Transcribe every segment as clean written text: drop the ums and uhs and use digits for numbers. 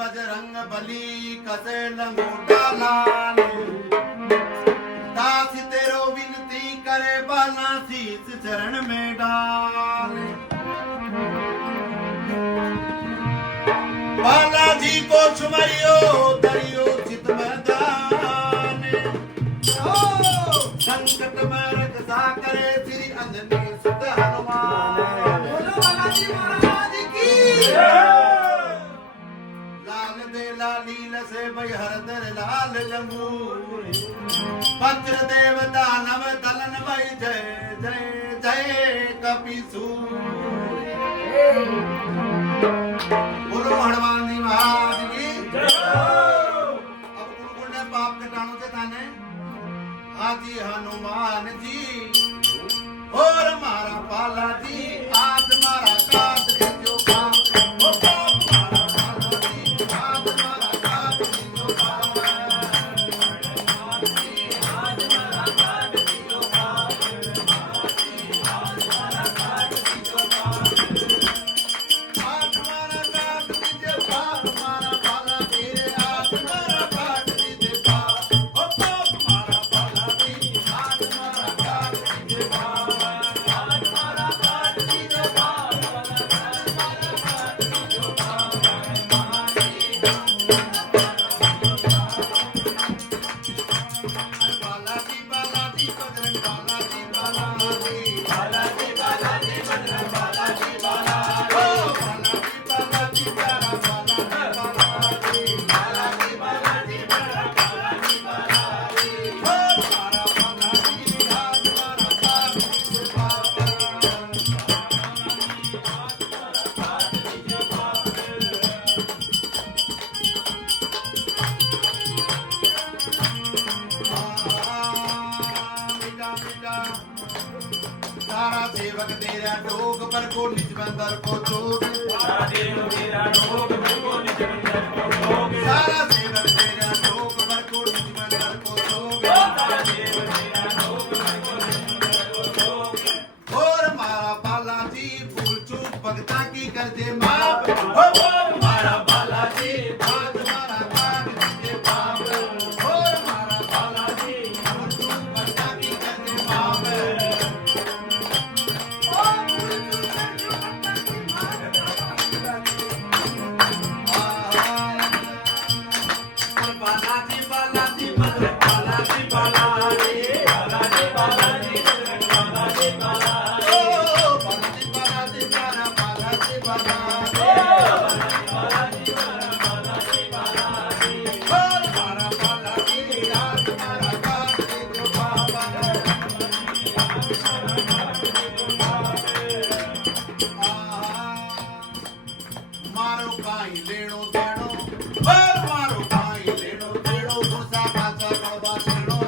बजरंग बली कसे लंगोटा लाल दास तेरो विनती करे बाला शीस चरण में डाल बालाजी को छुमरियो दरियो चित मैदान संकट में रक्षा करे श्री अंजनी सुत हनुमान बोलो बालाजी महाराज की लाल दे लालील से भई हरदर लाल जमू वज्र देव दानव दलन भई जय जय जय कपिसू बोलो हनुमान जी महाराज की अब कुल ने पाप कटाणों के ताने हाजी हनुमान जी और मारा पाला जी आज मारा काट दीजो काम ओ पाप मारा पाला जी आज मारा काट दीजो काम आज मारा काट दीजो काम आज मारा काट दीजो काम आज मारा काट दीजो काम मारा पाला तेरे आज मारा काट दीजो काम ओ पाप मारा पाला जी आज मारा काट दीजो काम आज मारा काट दीजो काम बालाजी बालाजी बजरंग बालाजी बालाजी बालाजी बालाजी बजरंग बालाजी बालाजी ओ बालाजी बालाजी प्यारा बालाजी बालाजी बालाजी बजरंग बालाजी बालाजी ओ मारा बालाजी आज मारा काट दीजो पाप सारा सेवक तेरा डोग पर को निज बंदर को चोग सारा सेवक तेरा डोग पर को निज बंदर को चोग सारा सेवक तेरा डोग पर को निज बंदर को चोग सारा सेवक तेरा डोग पर को निज बंदर को चोग और मारा बालाजी भूल चूक भगता की कर दे माफ ओ मारा बालाजी आज मारा काट दीजिए पाप और मारा बालाजी भूल चूक भगता की कर दे माफ बालाजी बालाजी बजरंग बालाजी बालाजी बालाजी बालाजी बजरंग बालाजी बालाजी ओ बालाजी बालाजी प्यारा बालाजी बालाजी बालाजी बालाजी बालाजी ओ मारा बालाजी आज मारा काट दीजो बाबा मारो काई लेणो देणो ओ मारो काई लेणो देणो गुस्सा काचा कड़वा सेणो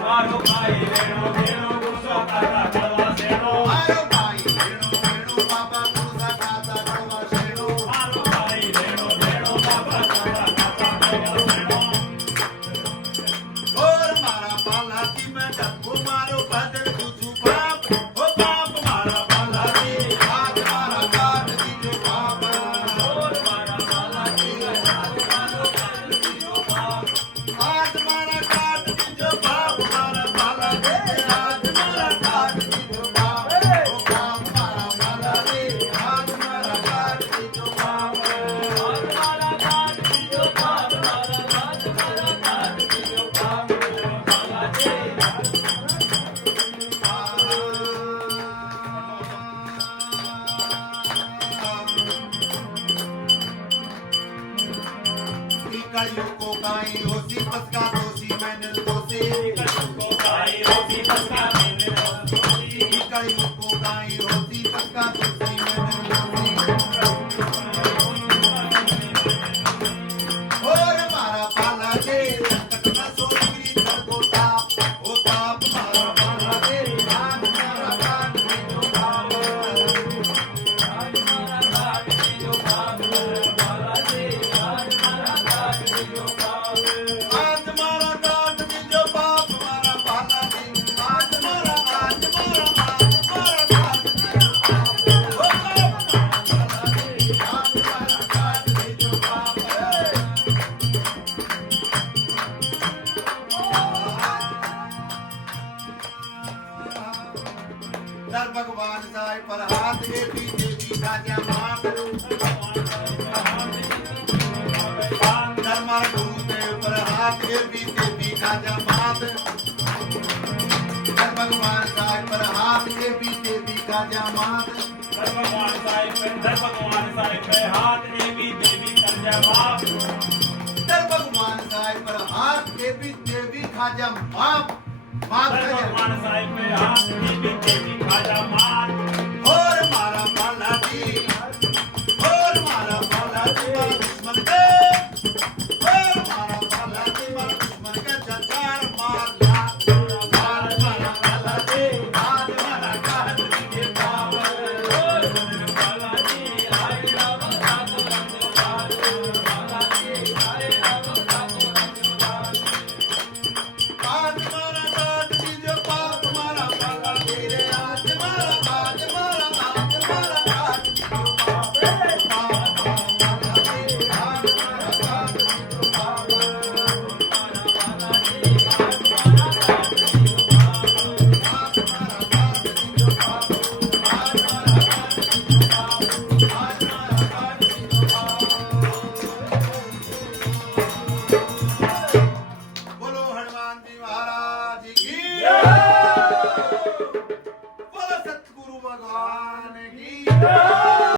मारो काई लेणो देणो गुस्सा काचा कड़वा सेणो मारो काई लेणो देणो बाबा गुस्सा काचा कड़वा सेणो मारो काई लेणो देणो बाबा गुस्सा काचा कड़वा सेणो और मारा बालाजी मैं डब्बू मारो बदल कुछु पाप ओ पाप मारा बालाजी आज मारा काट दीजो पाप और मारा बालाजी आज मारा काट दीजो पाप आज मारा काट दीजो पाप मारा बालाजी आज मारा काट दीजो पाप ओ पाप मारा बालाजी आज मारा काट दीजो पाप आज मारा काट दीजो पाप मारा आज मारा काट दीजो पाप बालाजी कलियों को गाई रोसी पसका दोषी मैंने दोषी कलियों को गाई रोसी पसका मैंने दोषी कलियों को गाई रोसी पसका दोषी मैंने दोषी और मारा बालाजी संकट में सोचगी कर दो ताप ओ ताप मारा बालाजी आज मारा काट दीजो पाप आज मारा काट दीजो पाप बालाजी आज मारा काट दीजो पाप आज मारा काट दीजो पाप हाथ के पीते पीखा जमात कर भगवान साहिब पर हाथ के पीते पीखा जमात कर भगवान साहिब पे दर भगवान साहिब पे हाथ देवी देवी कर जवाब कर भगवान साहिब पर हाथ के पीते पीखा जमात मात कर भगवान साहिब पे हाथ देवी देवी खाजा मात और मारा मौला जी दुश्मन के